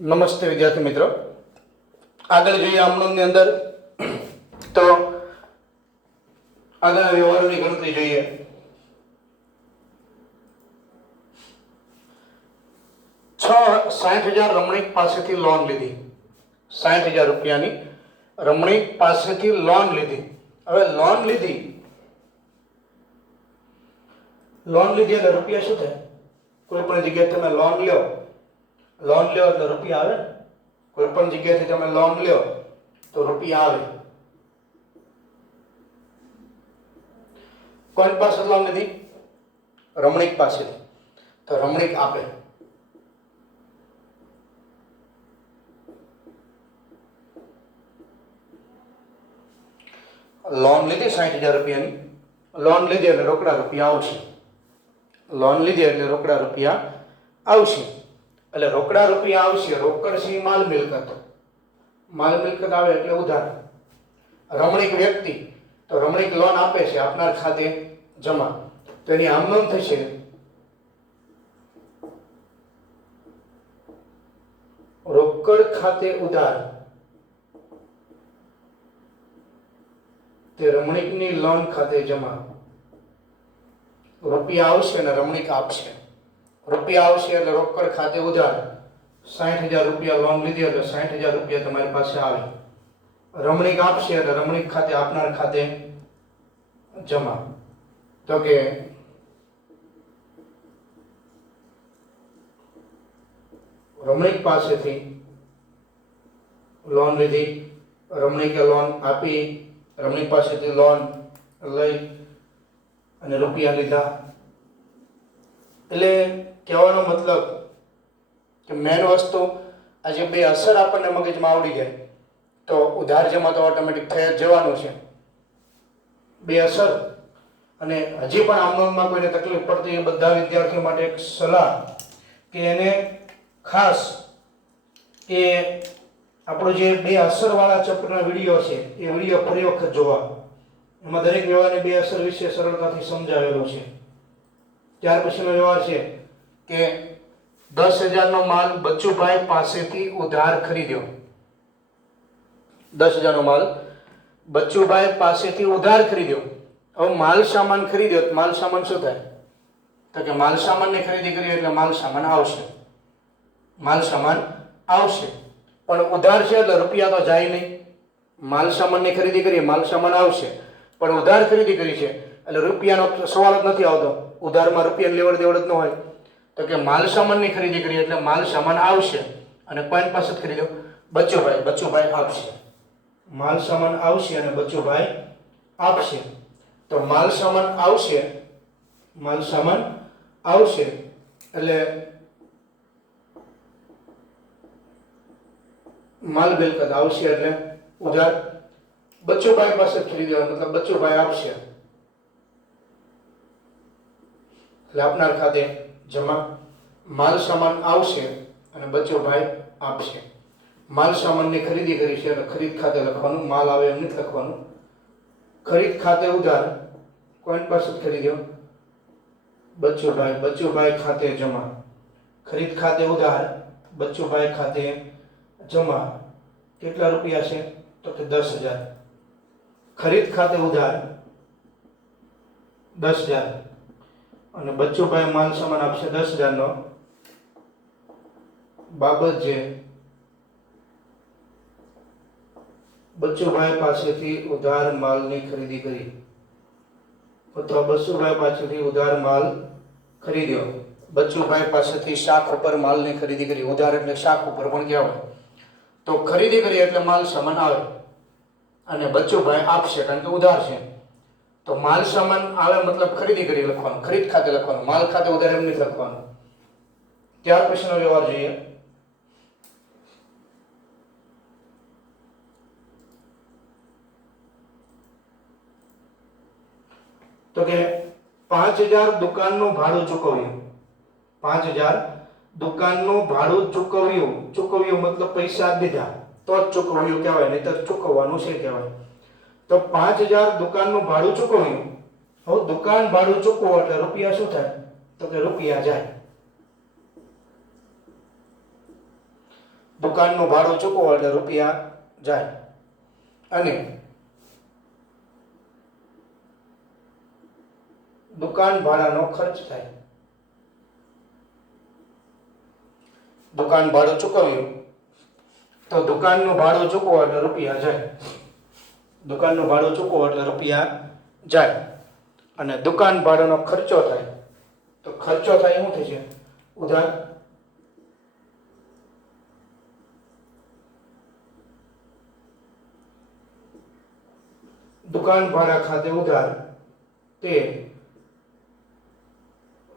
નમસ્તે વિદ્યાર્થી મિત્રો, આગળ જોઈએ આમનોંધની અંદર તો આગળના વ્યવહારોની ગણતરી જોઈએ. 60,000 રમણીક પાસેથી લોન લીધી. 60,000 રૂપિયાની રમણીક પાસેથી લોન લીધી. હવે લોન લીધી એટલે રૂપિયા શું થાય? કોઈ પણ જગ્યાએ તમે લોન લ્યો એટલે રૂપિયા આવે. કોઈ પણ જગ્યાએથી તમે લોન લ્યો તો રૂપિયા આવે. કોણ પાસે લોન લીધી? રમણીક પાસેથી. તો રમણીક આપે. લોન લીધી 60,000 રૂપિયાની. લોન લીધી એટલે રોકડા રૂપિયા આવશે. લોન લીધી એટલે રોકડા રૂપિયા આવશે. એટલે રોકડા રૂપિયા આવશે. રોકડ છે માલ મિલકત. માલ મિલકત આવે એટલે ઉધાર. રમણીક વ્યક્તિ, તો રમણીક લોન આપે છે, આપનાર ખાતે જમા. તો એની આમ નોંધ થશે રોકડ ખાતે ઉધાર. તે રમણીકની લોન ખાતે જમા. રૂપિયા આવશે અને રમણીક આપશે. રૂપિયા આવશે એટલે રોકડ ખાતે ઉધાર. 60,000 રૂપિયા લોન લીધી એટલે 60,000 રૂપિયા તમારી પાસે આવે. રમણીક આપશે એટલે રમણીક ખાતે આપનાર ખાતે જમા. તો કે રમણીક પાસેથી લોન લીધી, રમણીકે લોન આપી, રમણીક પાસેથી લોન લઈ અને રૂપિયા લીધા. એટલે કહેવાનો મતલબ કે મેન વસ્તુ આ જે બે અસર આપણને મગજમાં આવડી જાય તો ઉધાર જમા તો ઓટોમેટિક થઈ જ જવાનું છે. બે અસર. અને હજી પણ આમનોંધમાં કોઈને તકલીફ પડતી એ બધા વિદ્યાર્થીઓ માટે એક સલાહ કે એને ખાસ એ આપણો જે બે અસરવાળા ચેપ્ટરના વિડીયો છે એ વિડીયો ફરી વખત જોવા. એમાં દરેક વ્યવહારની બે અસર વિશે સરળતાથી સમજાવેલો છે. ત્યાર પછીનો વ્યવહાર છે કે 10,000 નો માલ બચ્ચુભાઈ પાસેથી ઉધાર ખરીદ્યો. 10,000 નો માલ બચ્ચુભાઈ પાસેથી ઉધાર ખરીદ્યો. હવે માલ સામાન ખરીદ્યો તો માલ સામાન શું થાય? તો કે માલ સામાનની ખરીદી કરી એટલે માલ સામાન આવશે. માલ સામાન આવશે. પણ ઉધાર છે એટલે રૂપિયા તો જાય નહીં. માલ સામાનની ખરીદી કરીએ, માલ સામાન આવશે. પણ ઉધાર ખરીદી કરી છે એટલે રૂપિયાનો સવાલ જ નથી આવતો. ઉધારમાં રૂપિયાની લેવડ દેવડ જ ન હોય. તો કે માલ સામાનની ખરીદી કરી એટલે માલ સામાન આવશે. અને કોણ પાસે ખરીદ્યો? બચ્ચુભાઈ. બચ્ચુભાઈ આપશે. માલ સામાન આવશે અને બચ્ચુભાઈ આપશે. તો માલ સામાન આવશે, માલ સામાન આવશે એટલે માલ મિલકત આવશે એટલે ઉધાર. બચ્ચુભાઈ પાસે ખરીદ્યો મતલબ બચ્ચુભાઈ આપશે એટલે આપનાર ખાતે જમા. માલ સામાન આવશે અને બચ્ચુભાઈ આપશે. માલ સામાનની ખરીદી કરી છે એટલે ખરીદ ખાતે લખવાનું. માલ આવે એમ નથી લખવાનું. ખરીદ ખાતે ઉધાર. કોણ પાસે ખરીદ્યો? બચ્ચુભાઈ. બચ્ચુભાઈ ખાતે જમા. ખરીદ ખાતે ઉધાર, બચ્ચુભાઈ ખાતે જમા. કેટલા રૂપિયા છે? તો કે 10,000. ખરીદ ખાતે ઉધાર 10,000 અને બચ્ચુભાઈ માલ સામાન આપશે 10,000 નો. બાબત જે બચ્ચુભાઈ પાસેથી ઉધાર માલની ખરીદી કરી અથવા બચ્ચુભાઈ પાસેથી ઉધાર માલ ખરીદ્યો. બચ્ચુભાઈ પાસેથી શાક ઉપર માલની ખરીદી કરી. ઉધાર એટલે શાક ઉપર પણ કહેવાય. તો ખરીદી કરી એટલે માલ સામાન આવે અને બચ્ચુભાઈ આપશે કારણ કે ઉધાર છે. તો માલ સામાન આવે મતલબ ખરીદી કરી લખવાનું. ખરીદ ખાતે લખવાનું. માલ ખાતે ઉધાર એમ નથી લખવાનું. ત્યાર પછીનો વ્યવહાર જોઈએ. તો કે 5,000 દુકાનનું ભાડું ચૂકવ્યું. 5,000 દુકાનનું ભાડું ચૂકવ્યું મતલબ પૈસા દીધા તો જ ચૂકવ્યું કહેવાય, નહીં તો ચૂકવવાનું છે કહેવાય. તો 5,000 દુકાનનું ભાડું ચૂકવ્યું. હવે દુકાન ભાડું ચૂકવો એટલે રૂપિયા શું થાય? તો કે રૂપિયા જાય. દુકાનનું ભાડું ચૂકવો એટલે રૂપિયા જાય, અને દુકાન ભાડાનો ખર્ચ થાય. દુકાન ભાડું ચૂકવ્યું તો દુકાનનું ભાડું ચૂકવો એટલે રૂપિયા જાય. દુકાનનું ભાડું ચૂકવો એટલે રૂપિયા જાય, અને દુકાન ભાડાનો ખર્ચો થાય તો ખર્ચો થાય શું થશે? ઉધાર. દુકાન ભાડા ખાતે ઉધાર તે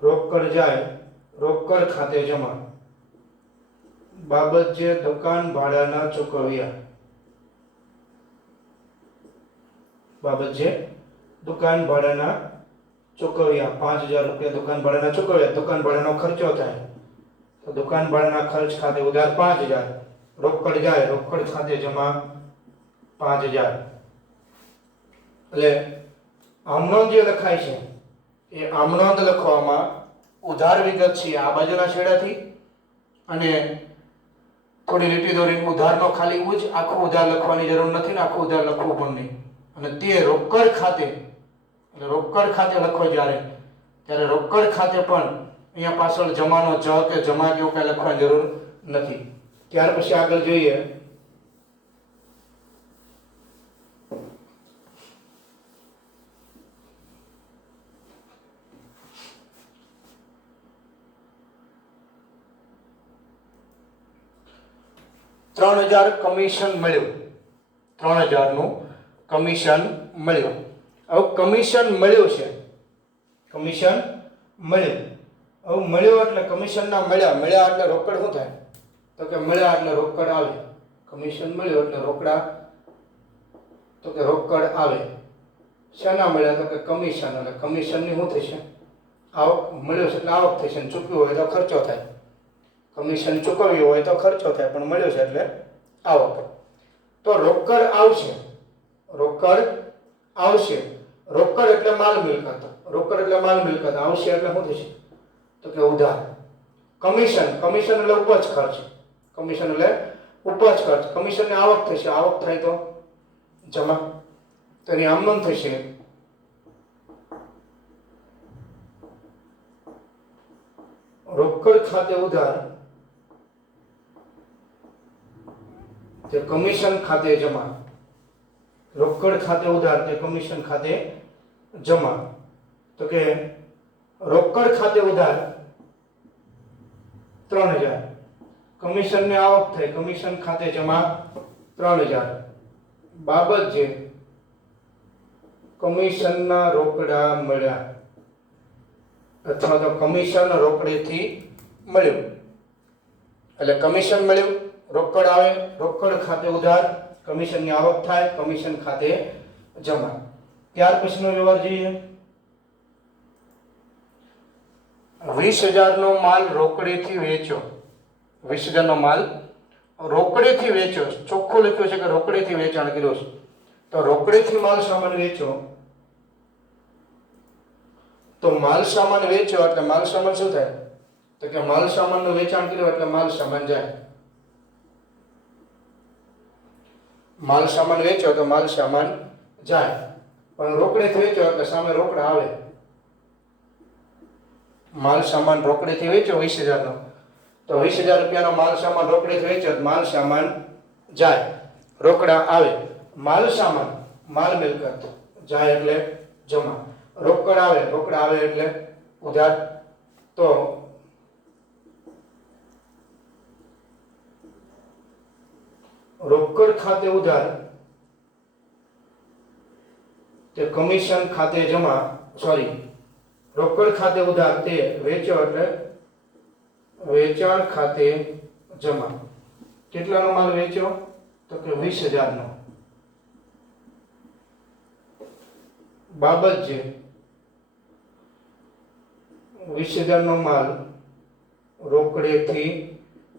રોકડ જાય, રોકડ ખાતે જમા. બાબત જે દુકાન ભાડાના ચૂકવ્યા. બાબત જે દુકાન ભાડાના ચૂકવ્યા, 5000 રૂપિયા દુકાન ભાડાના ચૂકવ્યા. દુકાન ભાડાનો ખર્ચો થાય તો દુકાન ભાડાના ખર્ચ ખાતે ઉધાર 5000, રોકડ જાય, રોકડ ખાતે જમા 5000. એટલે આમનોંધ જે લખાય છે એ આમનોંધ લખવામાં ઉધાર વિગત છે આ બાજુના છેડાથી, અને થોડી લીટી દોરીને ઉધારનો ખાલી ઉજ, આખું ઉધાર લખવાની જરૂર નથી ને આખું ઉધાર લખવું પણ નહીં. અને તે રોકડ ખાતે, એટલે રોકડ ખાતે લખો જ્યારે, ત્યારે રોકડ ખાતે પણ અહીંયા પાછળ જમાનો જ કે જમા કે એવું કાંઈ લખવાની જરૂર નથી. ત્યાર પછી આગળ જોઈએ $3000 કમિશન મળ્યું. 3000 નું કમિશન મળ્યું. હવે કમિશન મળ્યું છે, કમિશન મળ્યું. હવે મળ્યો એટલે કમિશનના મળ્યા એટલે રોકડ શું થાય? તો કે મળ્યા એટલે રોકડ આવે. કમિશન મળ્યું એટલે રોકડા, તો કે રોકડ આવે. શેના મળ્યા? તો કે કમિશન. એટલે કમિશનની શું થશે? આવક. મળ્યું છે એટલે આવક થશે, ને ચૂકવ્યું હોય તો ખર્ચો થાય. કમિશન ચૂકવ્યું હોય તો ખર્ચો થાય, પણ મળ્યું છે એટલે આવક. તો રોકડ આવશે, રોકડ આવશે. રોકડ એટલે માલ મિલકત, રોકડ એટલે માલ મિલકત. આવશે એટલે શું થશે? તો કે ઉધાર. કમિશન, કમિશન એટલે ઉપજ ખર્ચ, કમિશન એટલે ઉપજ ખર્ચ. કમિશનની આવક થશે, આવક થાય તો જમા. તો એની આમનોંધ થશે રોકડ ખાતે ઉધાર તે કમિશન ખાતે જમા. રોકડ ખાતે ઉધાર તે કમિશન ખાતે જમા. તો કે રોકડ ખાતે ઉધાર 3000, કમિશનની આવક થઈ, કમિશન ખાતે જમા 3000. બાબત જે કમિશનના રોકડા મળ્યા, અથવા તો કમિશન રોકડેથી મળ્યું. એટલે કમિશન મળ્યું, રોકડ આવે, રોકડ ખાતે ઉધાર, કમિશનની આવક થાય, કમિશન ખાતે જમા. ત્યાર પછીનો વ્યવહાર જોઈએ. 20000 નો માલ રોકડેથી વેચો. 20000 નો માલ રોકડેથી વેચો. ચોખ્ખું લખ્યું છે કે રોકડેથી વેચાણ કર્યું છે. તો રોકડેથી માલ સામાન વેચો, તો માલ સામાન વેચો એટલે માલ સામાન શું થાય? તો કે માલ સામાનનું વેચાણ કર્યું એટલે માલ સામાન જાય. માલ સામાન વેચો તો માલ સામાન જાય, પણ રોકડેથી વેચો એટલે સામે રોકડા આવે. માલ સામાન રોકડેથી વેચો 20000 નો, તો 20000 રૂપિયાનો માલ સામાન રોકડેથી વેચો તો માલ સામાન જાય, રોકડા આવે. માલ સામાન, માલ મિલકત જાય એટલે જમા. રોકડ આવે, રોકડા આવે એટલે ઉધાર. તો રોકડ ખાતે ઉધાર તે કમિશન ખાતે જમા, સોરી, રોકડ ખાતે ઉધાર તે વેચો એટલે વેચાણ ખાતે જમા. કેટલાનો માલ વેચો? તો કે 20000 નો. બાબત જે 20000 નો માલ રોકડેથી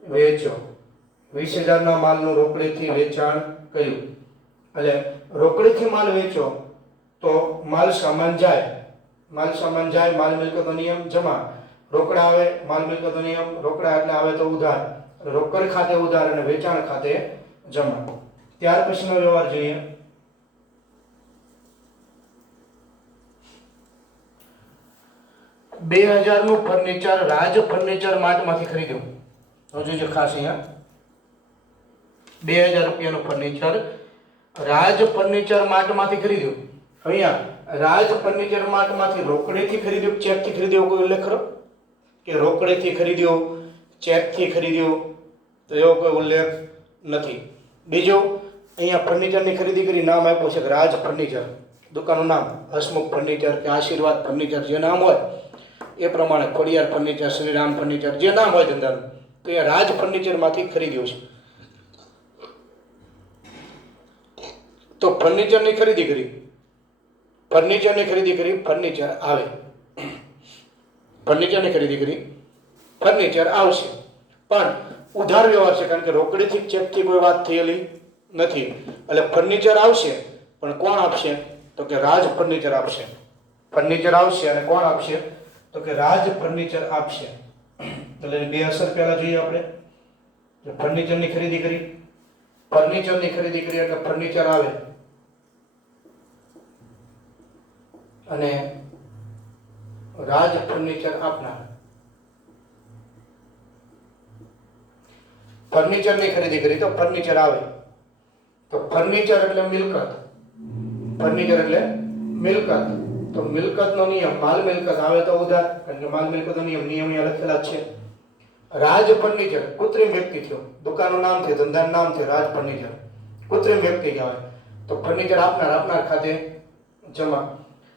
વેચો. 20000 ના માલનું રોકડેથી વેચાણ કર્યું. એટલે રોકડેથી માલ વેચો તો માલ સામાન જાય, માલ સામાન જાય, માલ મિલકતનો નિયમ જમા. રોકડા આવે, માલ મિલકતનો નિયમ, રોકડા એટલે આવે તો ઉધાર. રોકડ ખાતે ઉધાર અને વેચાણ ખાતે જમા. ત્યાર પછીનો વ્યવહાર જોઈએ. 2000 નું ફર્નિચર રાજ ફર્નિચર માર્ટમાંથી ખરીદ્યું. જોજો ખાસ અહીંયા 2000 રૂપિયાનું ફર્નિચર રાજ ફર્નિચર માર્ટમાંથી ખરીદ્યું. અહીંયા રાજ ફર્નિચર માર્ટમાંથી રોકડેથી ખરીદ્યું, ચેકથી ખરીદ્યો, કોઈ ઉલ્લેખ કરો કે રોકડેથી ખરીદ્યો, ચેકથી ખરીદ્યો? તો એવો કોઈ ઉલ્લેખ નથી. બીજો, અહીંયા ફર્નિચરની ખરીદી કરી, નામ આપ્યું છે રાજ ફર્નિચર, દુકાનનું નામ હસમુખ ફર્નિચર કે આશીર્વાદ ફર્નિચર, જે નામ હોય એ પ્રમાણે, ખોડિયાર ફર્નિચર, શ્રીરામ ફર્નિચર, જે નામ હોય ધંધાનું, તો એ રાજ ફર્નિચરમાંથી ખરીદ્યું છે. તો ફર્નિચરની ખરીદી કરી, ફર્નિચરની ખરીદી કરી, ફર્નિચર આવે, ફર્નિચરની ખરીદી કરી, ફર્નિચર આવશે, પણ ઉધાર વ્યવહાર છે, કારણ કે રોકડીથી ચેકથી કોઈ વાત થયેલી નથી. એટલે ફર્નિચર આવશે, પણ કોણ આપશે? તો કે રાજ ફર્નિચર આપશે. ફર્નિચર આવશે અને કોણ આપશે? તો કે રાજ ફર્નિચર આપશે. એટલે બે અસર પહેલા જોઈએ આપણે. ફર્નિચરની ખરીદી કરી, ફર્નિચરની ખરીદી કરી એટલે ફર્નિચર આવે અને રાજ ફર્નિચર આપનાર. ફર્નિચરની ખરીદી કરી તો ફર્નિચર આવે. તો ફર્નિચર એટલે મિલકત, ફર્નિચર એટલે મિલકત. તો મિલકતનો નિયમ, માલ મિલકત આવે તો ઉધાર, કારણ કે માલ મિલકતનો નિયમ અહીંયા લખેલા છે. રાજ ફર્નિચર કૃત્રિમ વ્યક્તિ થયો, દુકાનનું નામ છે, ધંધાનું નામ છે રાજ ફર્નિચર, કૃત્રિમ વ્યક્તિ કહેવાય. તો ફર્નિચર આપનાર, આપનાર ખાતે જમા.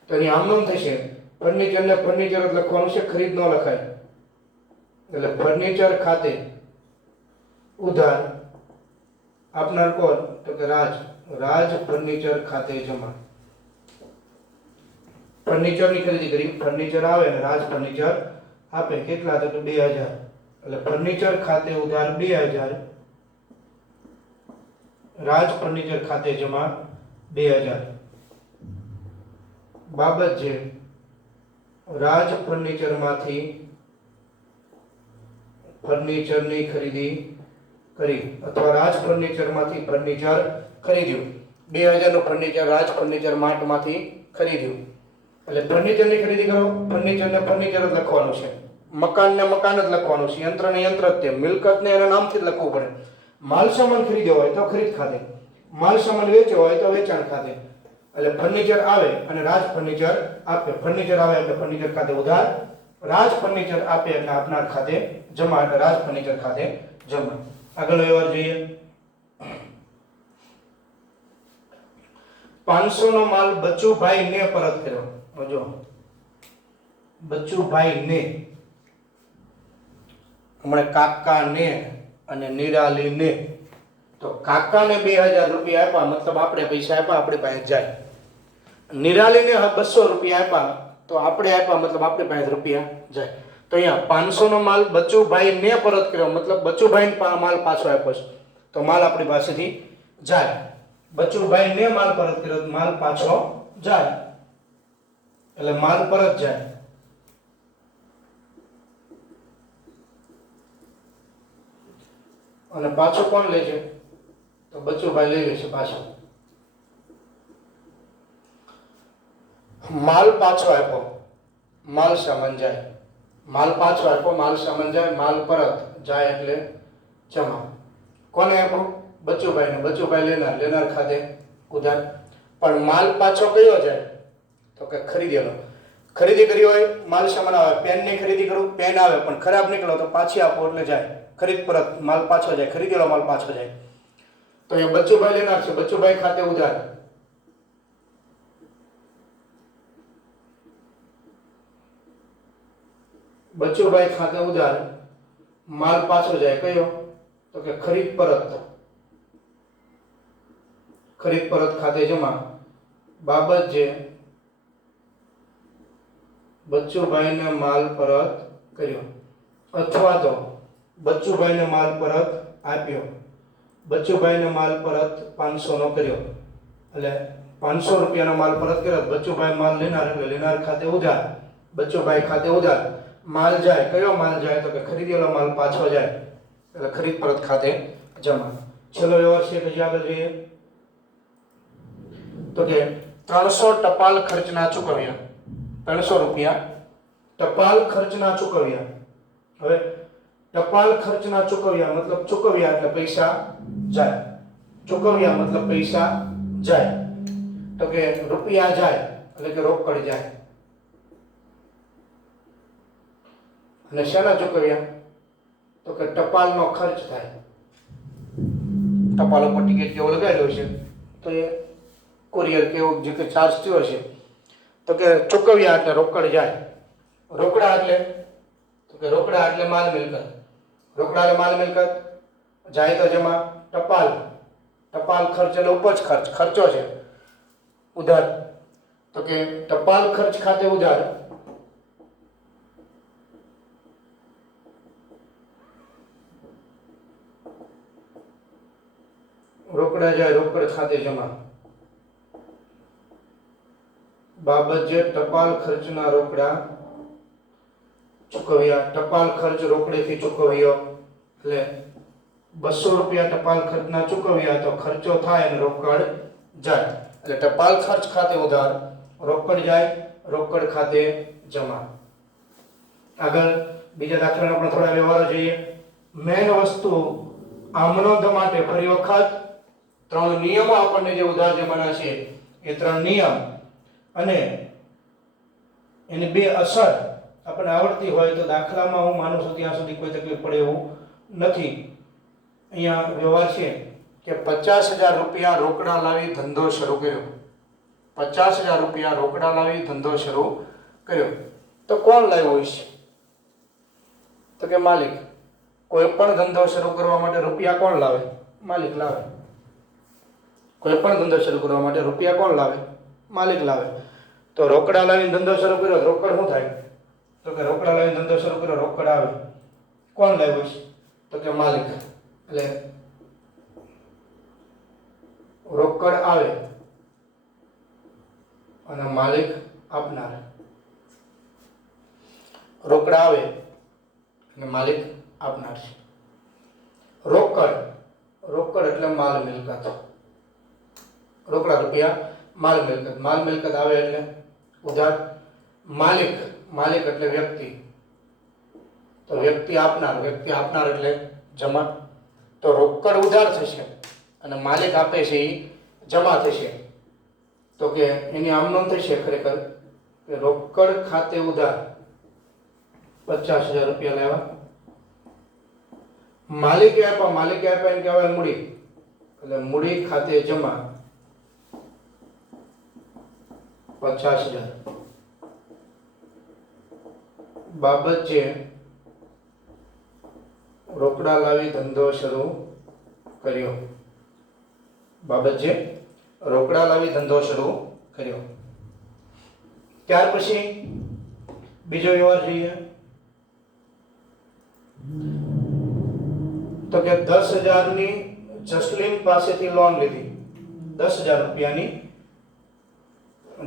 તો એની આમનામ થશે ફર્નિચરને ફર્નિચર જ લખવાનું છે, ખરીદ ન લખાય. એટલે ફર્નિચર ખાતે ઉધાર, આપનાર કોણ? તો કે રાજ, રાજ ફર્નિચર ખાતે જમા. ફર્નિચરની ખરીદી કરી, ફર્નિચર આવે અને રાજ ફર્નિચર આપે. કેટલા? તો 2000. એટલે ફર્નિચર ખાતે ઉધાર 2000, રાજ ફર્નિચર ખાતે જમા 2000. બાબત જે રાજ ફર્નિચરમાંથી ફર્નિચરની ખરીદી કરી અથવા રાજ ફર્નિચરમાંથી ફર્નિચર ખરીદ્યું. 2000 નું ફર્નિચર રાજ ફર્નિચર માર્ટમાંથી ખરીદ્યું. એટલે ફર્નિચરની ખરીદી કરો, ફર્નિચરને ફર્નિચર જ લખવાનું છે, મકાનને મકાન જ લખવાનું છે, યંત્રને યંત્ર જ, તે મિલકતને એના નામથી જ લખવું પડે. માલ સામાન ખરીદ્યો હોય તો ખરીદ ખાતે, માલ સામાન વેચ્યો હોય તો વેચાણ ખાતે. એટલે ફર્નિચર આવે અને રાજ ફર્નિચર આપે. ફર્નિચર આવે એટલે ફર્નિચર ખાતે ઉધાર, રાજ ફર્નિચર આપે એટલે આપનાર ખાતે જમા, એટલે રાજ ફર્નિચર ખાતે જમા. આગળનો વ્યવહાર જોઈએ. 500 નો માલ બચુભાઈ ને પરત કર્યો. જો બચુભાઈ ને, હમણાં કાકા ને અને નિરાલી ને. તો કાકાને 2000 રૂપિયા આપ્યા, મતલબ આપણે પૈસા આપ્યા, આપણી પાસે જાય. નિરાલીને 200 રૂપિયા આપ્યા, તો આપણે આપ્યા, મતલબ આપણી પાસે રૂપિયા જાય. તો અહીંયા 500 નો માલ બચુભાઈ ને પરત કર્યો, મતલબ બચુભાઈ માલ પાછો આપ્યો છે, તો માલ આપણી પાસેથી જાય. બચુભાઈ ને માલ પરત કર્યો, માલ પાછો જાય, એટલે માલ પરત જાય. અને પાછો કોણ લે છે? તો બચુભાઈ લઈ લે છે પાછો. માલ પાછો આપ્યો, માલ સામાન જાય. માલ પાછો આપ્યો, માલ સામાન જાય, માલ પરત જાય એટલે જમા. કોને આપ્યો? બચુભાઈને. બચુભાઈ લેનાર, લેનાર ખાતે ઉધાર. પણ માલ પાછો કયો જાય? તો કે ખરીદેલો. ખરીદી કરી હોય, માલ સામાન આવે, પેનની ખરીદી કરું, પેન આવે પણ ખરાબ નીકળો તો પાછી આપો એટલે જાય, ખરીદ પરત, માલ પાછો જાય, ખરીદેલો માલ પાછો જાય. તો એ બચુભાઈ લેનાર છે, બચુભાઈ ખાતે ઉધાર. બચુભાઈ ખાતે ઉધાર, માલ પાછો જાય, કયો? તો કે ખરીદ પરત. ખરીદ પરત ખાતે જમા. બાબત જે બચુભાઈને માલ પરત કર્યો, અથવા તો બચુભાઈને માલ પરત આપ્યો. બચુભાઈને માલ પરત 500 નો કર્યો, એટલે 500 રૂપિયાનો માલ પરત કર્યો. બચુભાઈ માલ લેનાર એટલે લેનાર ખાતે ઉધાર. બચુભાઈ ખાતે ઉધાર, માલ જાય, કયો માલ જાય? તો કે ખરીદેલો માલ પાછો જાય. એટલે ખરીદ પરત ખાતે જમા. છેલ્લો વ્યવહાર છે પછી આગળ જોઈએ તો કે 300 ટપાલ ખર્ચના ચૂકવ્યા. 300 રૂપિયા ટપાલ ખર્ચના ચૂકવ્યા. હવે ટપાલ ખર્ચના ચૂકવ્યા મતલબ ચૂકવ્યા એટલે પૈસા જાય. ચૂકવ્યા મતલબ પૈસા જાય. તો કે રૂપિયા જાય એટલે કે રોકડ જાય. અને શેના ચૂકવ્યા તો કે ટપાલનો ખર્ચ થાય. ટપાલ ઉપર ટિકિટ કેવો લગાવેલો છે તો એ કુરિયર કે એવું જે કે ચાર્જ થયો છે તો કે ચૂકવ્યા એટલે રોકડ જાય. રોકડા એટલે તો કે રોકડા એટલે માલ મિલકત. રોકડા એટલે માલ મિલકત જાય તો જેમાં ટપાલ. ટપાલ ખર્ચ એટલે ઉપજ ખર્ચ, ખર્ચો છે ઉધાર. તો કે ટપાલ ખર્ચ ખાતે ઉધાર રોકડા જાય રોકડ ખાતે જમા. બાબત જે ટપાલ ખર્ચના રોકડા ચૂકવ્યા. ટપાલ ખર્ચ રોકડેથી ચૂકવ્યો એટલે 200 રૂપિયા ટપાલ ખર્ચના ચૂકવ્યા તો ખર્ચો થાય અને રોકડ જાય. એટલે ટપાલ ખર્ચ ખાતે ઉધાર, રોકડ જાય, રોકડ ખાતે જમા. આગળ બીજા દાખલાના આપણે થોડા વ્યવહારો જોઈએ. મેન વસ્તુ આમનોંધ માટે ફરી વખત 3 નિયમો આપણને જે ઉધાર જમાના છે એ 3 નિયમ અને એની 2 અસર આપણને આવડતી હોય તો દાખલામાં હું માનું છું ત્યાં સુધી કોઈ તકલીફ પડે એવું નથી. અહીંયા વ્યવહાર છે કે 50,000 રૂપિયા રોકડા લાવી ધંધો શરૂ કર્યો. 50,000 રૂપિયા રોકડા લાવી ધંધો શરૂ કર્યો. તો કોણ લાવ્યો હશે તો કે માલિક. કોઈ પણ ધંધો શરૂ કરવા માટે રૂપિયા કોણ લાવે? માલિક લાવે. કોઈ પણ ધંધો શરૂ કરવા માટે રૂપિયા કોણ લાવે? માલિક લાવે. તો રોકડા લાવીને ધંધો શરૂ કર્યો રોકડ શું થાય તો કે રોકડા લાવીને ધંધો શરૂ કર્યો રોકડ આવે. કોણ લાવ્યો છે તો કે માલિક. એટલે રોકડ આવે અને માલિક આપનાર. રોકડા આવે અને માલિક આપનાર છે. રોકડ, રોકડ એટલે માલ મિલકત. રોકડા રૂપિયા માલ મિલકત. માલ મિલકત આવે એટલે ઉધાર. માલિક, માલિક એટલે વ્યક્તિ. તો વ્યક્તિ આપનાર, વ્યક્તિ આપનાર એટલે જમા. તો રોકડ ઉધાર થશે અને માલિક આપે છે એ જમા થશે. તો કે એની આમ નોંધ થશે ખરેખર કે રોકડ ખાતે ઉધાર 50,000 રૂપિયા લેવા. માલિકે આપ્યા, માલિકે આપ્યા એને કહેવાય મૂડી. એટલે મૂડી ખાતે જમા 50,000. બાબત છે રોકડા લાવી ધંધો શરૂ કર્યો. બાબત છે રોકડા લાવી ધંધો શરૂ કર્યો. ત્યાર પછી બીજો વ્યવહાર જોઈએ તો કે 10,000 ની જસલીન પાસેથી લોન લીધી. 10,000 રૂપિયાની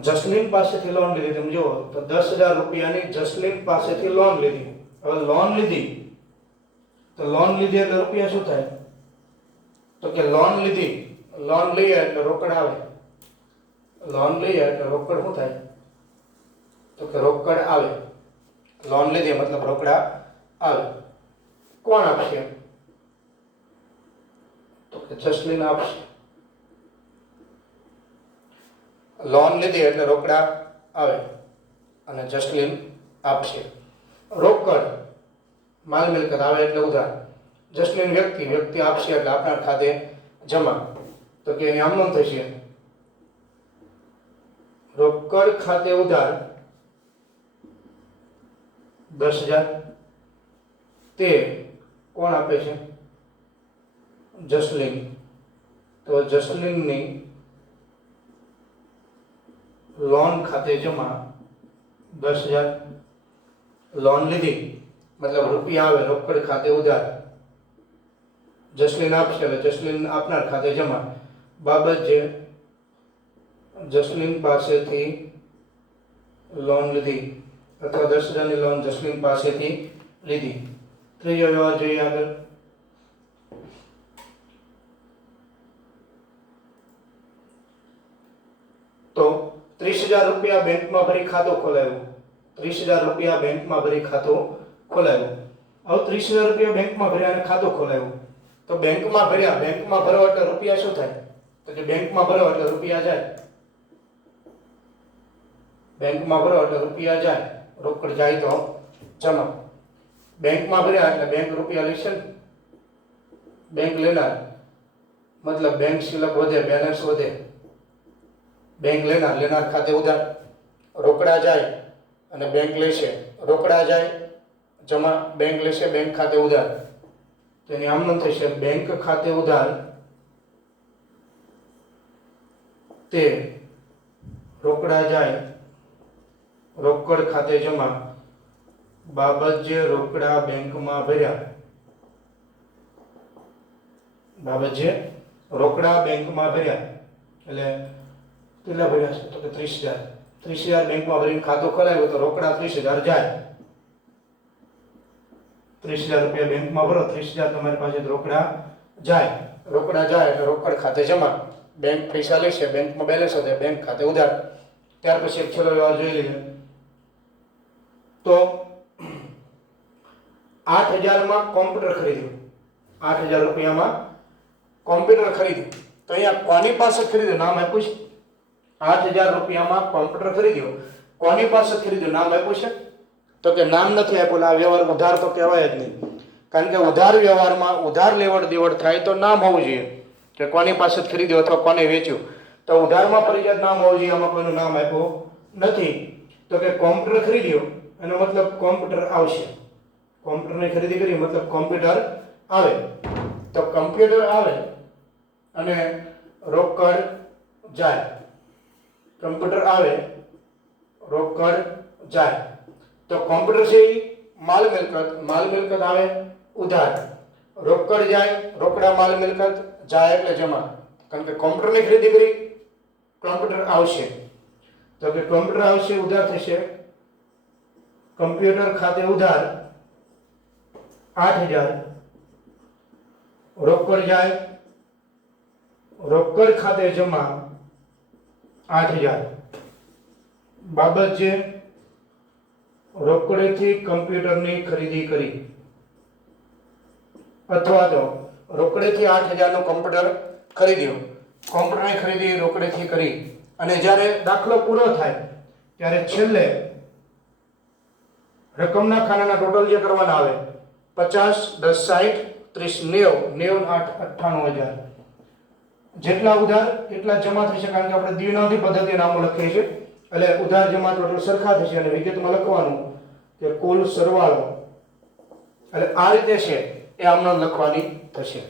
જસલીન પાસેથી લોન લીધી. તમે જુઓ તો 10,000 રૂપિયાની જસલીન પાસેથી લોન લીધી. હવે લોન લીધી તો લોન લીધી એટલે રૂપિયા શું થાય તો કે લોન લીધી. લોન લઈએ એટલે રોકડ આવે. લોન લઈએ એટલે રોકડ શું થાય તો કે રોકડ આવે. લોન લીધી મતલબ રોકડા આવે. કોણ આપશે તો કે જસલીન આપશે. લોન લીધી એટલે રોકડા આવે અને જસલીન આપશે. રોકડ માલ મિલકત આવે એટલે ઉધાર. જસલીન વ્યક્તિ, વ્યક્તિ આપશે એટલે આપનાર ખાતે જમા. તો કે એની આમ નોંધ થશે રોકડ ખાતે ઉધાર 10,000. તે કોણ આપે છે જસલીન. તો જસલીનની લોન ખાતે જમા 10,000. લોન લીધી મતલબ રૂપિયા આવે રોકડ ખાતે ઉધાર. જસલીન આપશે એટલે જસલીન આપનાર ખાતે જમા. બાબત જે જસલીન પાસેથી લોન લીધી અથવા 10,000 ની લોન જસલીન પાસેથી લીધી. ત્રીજો વ્યવહાર જોઈએ આગળ 30,000 રૂપિયા બેંકમાં ભરી ખાતું ખોલાવ્યું. 30,000 રૂપિયા બેંકમાં ભરી ખાતું ખોલાવ્યું. હવે 30,000 રૂપિયા બેંકમાં ભર્યા અને ખાતું ખોલાવ્યું. તો બેંકમાં ભર્યા, બેંકમાં ભરો એટલે રૂપિયા શું થાય? તો કે બેંકમાં ભરો એટલે રૂપિયા જાય. બેંકમાં ભરો એટલે રૂપિયા જાય, રોકડ જાય તો જમા. બેંકમાં ભર્યા એટલે બેંક રૂપિયા લેશે ને. બેંક લેનાર મતલબ બેંક શિલક વધે, બેલેન્સ વધે. બેંક લેનાર, લેનાર ખાતે ઉધાર. રોકડા જાય અને બેંક લેશે, રોકડા જાય જમા. બેંક લેશે, બેંક ખાતે ઉધાર. તેની આમનું થશે બેંક ખાતે ઉધાર તે રોકડા જાય, રોકડ ખાતે જમા. બાબત જે રોકડા બેંકમાં ભર્યા, બાબત જે રોકડા બેંકમાં ભર્યા એટલે કેટલા ભર્યા છે? તો કે 30,000. 30,000 બેંકમાં ભરીને ખાતું ખોલાવ્યું તો રોકડા 30,000 જાય. 30,000 રૂપિયા બેંકમાં ભરો, 30,000 તમારી પાસે રોકડા જાય. રોકડા જાય એટલે રોકડ ખાતે જમા. બેંક પૈસા લેશે, બેંકમાં બેલેન્સ વધે, બેંક ખાતે ઉધાર. ત્યાર પછી એક છેલ્લો વ્યવહાર જોઈ લઈએ. તો 8,000 માં કોમ્પ્યુટર ખરીદ્યું. 8,000 રૂપિયામાં કોમ્પ્યુટર ખરીદ્યું. તો અહીંયા કોની પાસે ખરીદ્યું? નામ આપ્યું છે. 8,000 રૂપિયામાં કોમ્પ્યુટર ખરીદ્યું. કોની પાસે ખરીદ્યું? નામ આપ્યું છે? તો કે નામ નથી આપ્યું. આ વ્યવહાર ઉધાર તો કહેવાય જ નહીં. કારણ કે ઉધાર વ્યવહારમાં ઉધાર લેવડ દેવડ થાય તો નામ હોવું જોઈએ કે કોની પાસે ખરીદ્યું અથવા કોને વેચ્યું. તો ઉધારમાં ફરજિયાત નામ હોવું જોઈએ. આમાં કોઈનું નામ આપ્યું નથી. તો કે કોમ્પ્યુટર ખરીદ્યું એનો મતલબ કોમ્પ્યુટર આવશે. કોમ્પ્યુટરની ખરીદી કરી મતલબ કોમ્પ્યુટર આવે. તો કોમ્પ્યુટર આવે અને રોકડ જાય. કોમ્પ્યુટર આવે, રોકડ જાય. તો કોમ્પ્યુટર છે એ માલ મિલકત, માલ મિલકત આવે ઉધાર. રોકડ જાય, રોકડા માલ મિલકત જાય એટલે જમા. કારણ કે કોમ્પ્યુટરની ખરીદી કરી, કોમ્પ્યુટર આવશે. તો કે કોમ્પ્યુટર આવશે, ઉધાર થશે. કમ્પ્યુટર ખાતે ઉધાર 8,000. રોકડ જાય, રોકડ ખાતે જમા 8,000. બાબત જે રોકડેથી કમ્પ્યુટરની ખરીદી કરી અથવા તો રોકડેથી 8,000 નું કમ્પ્યુટર ખરીદ્યું. કોમ્પ્યુટરની ખરીદી રોકડેથી કરી અને જ્યારે દાખલો પૂરો થાય ત્યારે છેલ્લે રકમના ખાનાના ટોટલ જે કરવાના આવે 50, 10, 60, 30, 90, 8, 98,000 જેટલા ઉધાર એટલા જમા થશે. કારણ કે આપણે દ્વિનાથી પદ્ધતિ નામો લખીએ છીએ એટલે ઉધાર જમા ટોટલ સરખા થશે અને વિગતમાં લખવાનું કે કુલ સરવાળો એટલે આ રીતે છે એ આમનો લખવાની થશે.